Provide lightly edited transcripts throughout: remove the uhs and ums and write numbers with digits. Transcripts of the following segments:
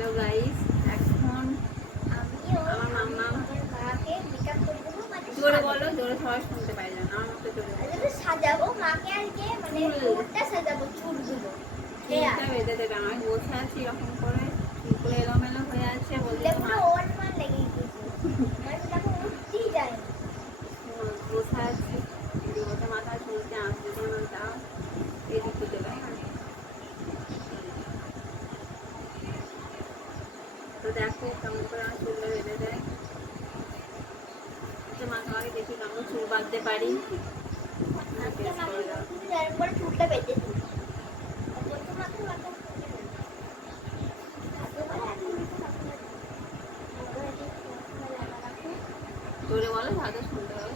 Hello guys, এখন আমার মাম্মা জোরে বলো, জোরে সবাই শুনতে পাই না, আমার মতো জোরে সাজাবো মাকে আজকে, মানে চুলটা সাজাবো, চুলগুলো চুলটা বেঁধে দেবে। আমি বসে আছি এরকম করে, চুলগুলো এলোমেলো হয়ে আছে, বলতে পুরো ওর মান লেগে গেছে, মানে তখন উঠতেই যায় না। বসে আছি, বসে মাথা চুলকে আসতে আমার দাও এদিকে দেবে। তো দেখো কেমন করে আমার চুলটা বেঁধে দেয়। মাথা আগে দেখি কেমন চুল বাঁধতে পারি। চুলটা বেঁধে জোরে বলো, ভালো শুনতে পাবো।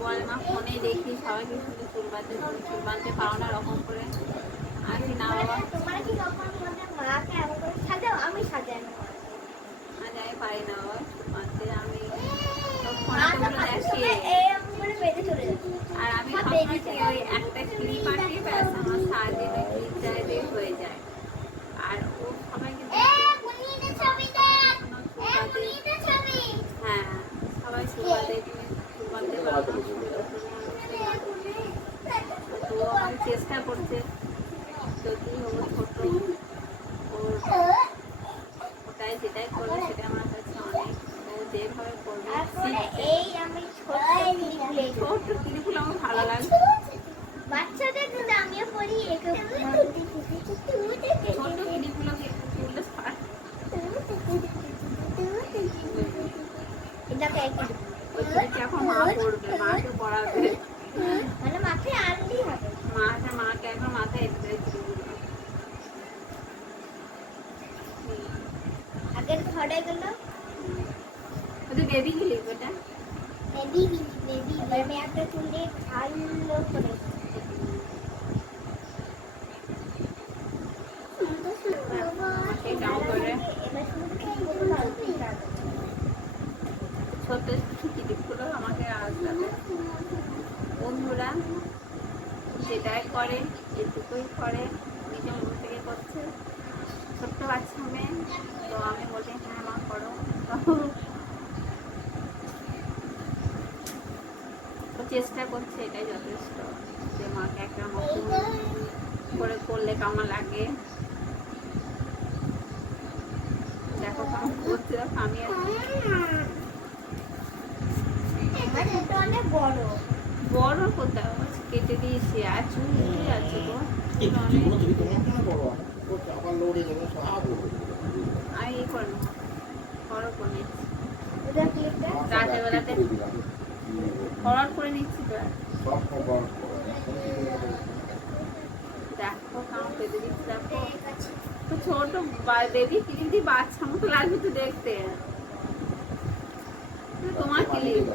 বল মা, ফোনে দেখি সবাইকে শুধু চুল বাঁধতে পারো না রকম করে। আসি না বাবা, তোমার কি কখন মাকে এমন করে সাজাও? আমি সাজাই না, আজ আমি পারি না বাবা চুল বাঁধতে। আমি ফোনে দেখি আর আমি ভাবছি ওই একটা ক্লিপ আঁটি ব্যাস আমার সারাদিন ওই ক্লিপটাই হয়ে যায়। আর ও সবাইকে হ্যাঁ সবাই চুল বাঁধে, চুল বাঁধতে পারো না। তো আমি চেষ্টা করছে যদি ও ছোট, ওর ওটাই যেটাই করবে সেটা আমার কাছে অনেক। ও যেভাবে করবে ছোট ক্লিপগুলো আমার ভালো লাগে। বাচ্চাদের কিন্তু আমিও পড়ি ছোট ক্লিপগুলোকে চুলটা এখন মা পড়বে, মাকে পড়াবে, মানে মাথায় আনলেই হবে। মাকে এখন মাথায় এসে আগের ঘরে গেল বেবি ক্লিপ, এটা বেবি বেবি আমি একটা চুলে ভালো করে ছোট ক্লিপগুলো আমাকে আসবে। বন্ধুরা যেটাই করে এটুকুই করে, নিজের মন থেকে করছে, ছোট্ট বাচ্চা মেয়ে। তো আমি বলি হ্যাঁ মা করো। তো চেষ্টা করছে, এটাই যথেষ্ট যে মাকে একটা নতুন করে করলে কেমন লাগে। দেখো কেমন করছে, আমি অনেক বড় বড় কোথাও কেটে দিয়েছি আর চুল উঠে যাচ্ছে তো আমি এই করে নেবো, বড় করে নিচ্ছি রাতের বেলাতে, ফরওয়ার্ড করে নিচ্ছি তো। দেখো কেমন কেটে দিচ্ছি, দেখো তো ছোট বেবি ক্লিপ দিয়ে বাচ্চা মতো লাগবে তো দেখতে। তোমার ক্লিপ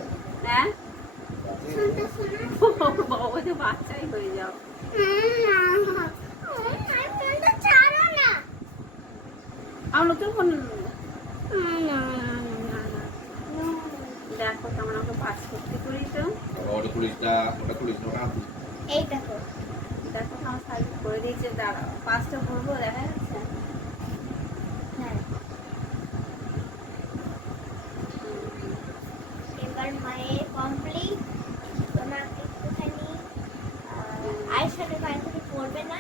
হ্যাঁ বাবা যে বাচ্চাই হয়ে যাও। আমার নতুন ফোন দেখো কেমন আমাকে পাস করতে করি। তো এই দেখো দেখো আমার সাইজ করে দিয়েছে, দাঁড়াও পাঁচটা করবো, দেখা যাচ্ছে। হ্যাঁ এবার মায়ের কমপ্লিট। তোমার একটুখানি আয়ের সাথে পায়ের সাথে পড়বে না,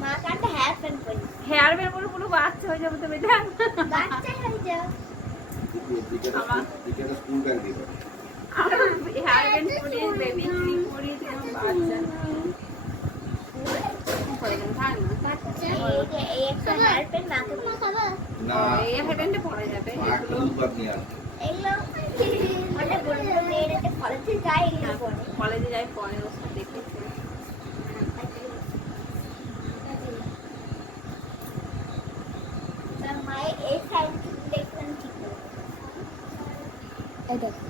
মা কানটা হেয়ার প্যান্ট পরি, হেয়ার ব্যান্ড করে পুরো বাচ্চা হয়ে যাবে তো বেটা, বাচ্চা হয়ে যাও। আমার হেয়ার ব্যান্ড পরিয়ে বেবি ক্লিপ পরিয়ে দিলাম বাচ্চা করে দেন, থাক না বাচ্চা এই একটা হেয়ার প্যান্ট মাকে খাবো না, এই হেয়ার ব্যান্ডে পরা যাবে এগুলো। এগুলো অনেক বড় বড় মেয়েরা কলেজে যায়, এগুলো পরে কলেজে যাই পরে ওর সাথে দেখেছি। মায়ের এই সাইড দেখবেন ঠিক করে, এই দেখো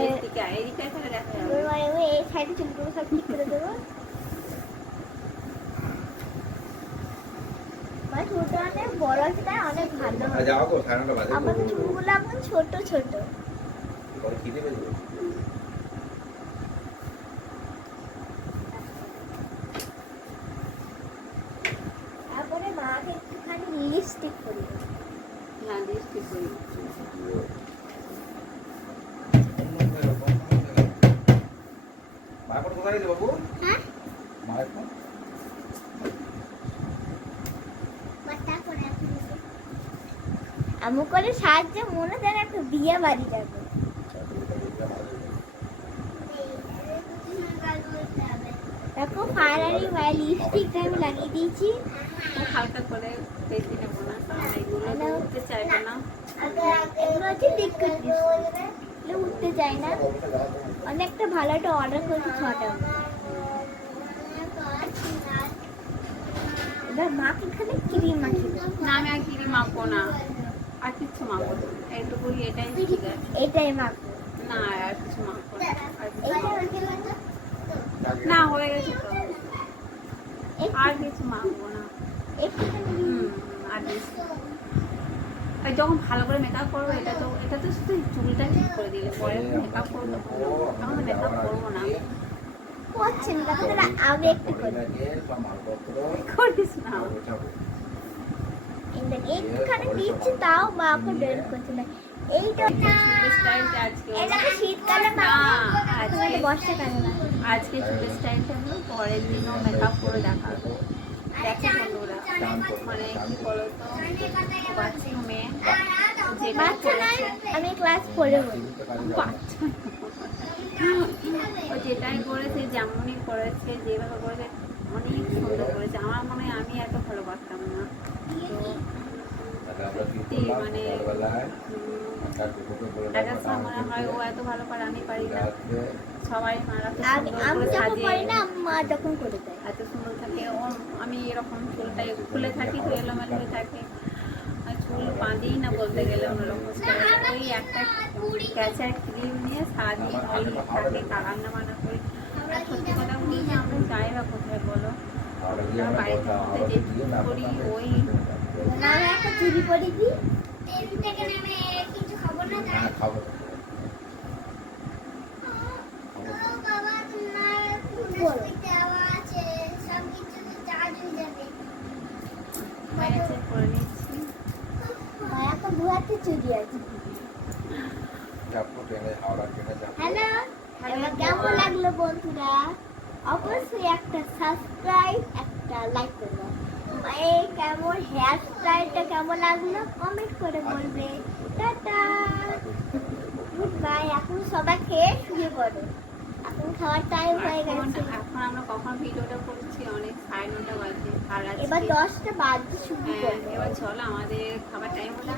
এইদিকে এইদিকে তাহলে দেখা যাবে। এই সাইডে চুলগুলো সব ঠিক করে দেবো। মানে ছোট অনেক বড় আছে, তাই অনেক ভালো। আমাদের চুলগুলো এখন ছোট ছোট। পরে খিদে পেয়ে যাবে। তারপরে মাকে একটুখানি লিপস্টিক করি। না দিস ঠিক করি। মায়ের ফোন কোথায় গেছে বাবু? হ্যাঁ মায়ের ফোন? আমু করে সাহায্য মনে দেন একটা বিয়ে বাড়ি যাবে। দেখো ফাইনালি মায়ের লিপস্টিকটা আমি লাগিয়ে দিয়েছি। হালকা করে বেশি নেবো না, কারণ এগুলো তো উঠতে চাইবে না। এগুলো হচ্ছে লিকুইড লিপস্টিক, এগুলো উঠতে চায় না। অনেকটা ভালো একটা অর্ডার করেছি 6টা। এবার মাকে এখানে ক্রিম মাখিয়ে দেবো। না আমি আর কিনে মাখবো না, আর কিছু মাখবো না, এইটুকুই, এটাই ঠিক আছে। এটাই মাখবো। না আর কিছু মাখবো না, আর কিছু এইটা মাখবো না। মাখবো। না হয়ে গেছে তো, আর কিছু মাখবো না। একটুখানি আর কিছু আর যখন ভালো করে মেকআপ করবো, এটা তো শুধু চুলটা ঠিক করে দিলে পরে মেকআপ করবো, এখন মেকআপ করবো না। করছেন দেখো তাহলে আগে একটু করি। করিস না। এই দেখ একটুখানি দিচ্ছি তাও মা ওকে বের করছে না। এইটা চুলের স্টাইলটা আজকে এটা তো শীতকালে না, আজকে বর্ষাকালে না। আজকে চুলের স্টাইলটা হলো, পরের দিনও মেকআপ করে দেখাবো। দেখো বন্ধুরা, মানে কি বলতো, বাথরুমে যেটা বাচ্চা নাই, করেছে, আমি ক্লাস 4-এ পড়ি। বাচ্চা ও যেটাই করেছে, যেমনই করেছে, যেভাবে করেছে, অনেক সুন্দর করেছে। আমার মনে হয় আমি এত ভালো পারতাম না। তো সত্যি মানে একটা সময় মনে হয় ও এত ভালো পারে, আমি পারি না। সবাই মারা তো আমি সুন্দর আমি করে যখন সাজিয়ে, পারি না মা যখন করে দেয়। এত সুন্দর থাকে ও। আমি এরকম চুলটাই খুলে থাকি তো এলোমেলো হয়ে থাকে, আর চুল বাঁধেই না বলতে গেলে অন্যরকম স্টাইল। ওই একটা ক্যাচার ক্রিম নিয়ে সারাদিন ওই থাকে, রান্না বান্না করি। আর সত্যি কথা বলতে আমরা যাই বা কোথায় বলো, আমরা বাড়িতে মধ্যে যে চুল করি ওই না আমি একটা চুরি করে দিই। ট্রেন থেকে নেমে কিছু খাবো না তাই। খাবো বাবা তোমার ফোনে দেওয়া আছে সব কিছু তো চার্জ হয়ে যাবে। ম্যানেজ করে নিচ্ছি। মায়া তো দুয়াতে চুরি আছে। যাবো ট্রেনে, হাওড়া ট্রেনে যাবো। হ্যালো এবার কেমন লাগলো বন্ধুরা? অবশ্যই একটা সাবস্ক্রাইব, একটা লাইক করবে। এই কেমন হেয়ার স্টাইলটা কেমন লাগলো কমেন্ট করে বলবে। Tata, good bye. এখন সবাই খেয়ে শুয়ে পড়ো, এখন খাওয়ার টাইম হয়ে এখন গেছে। এখন আমরা কখন ভিডিওটা করছি, অনেক 9:30 বাজে। আর আজকে এবার 10টা বাজতে শুরু হ্যাঁ, করবে। এবার চলো আমাদের খাবার টাইম হলো,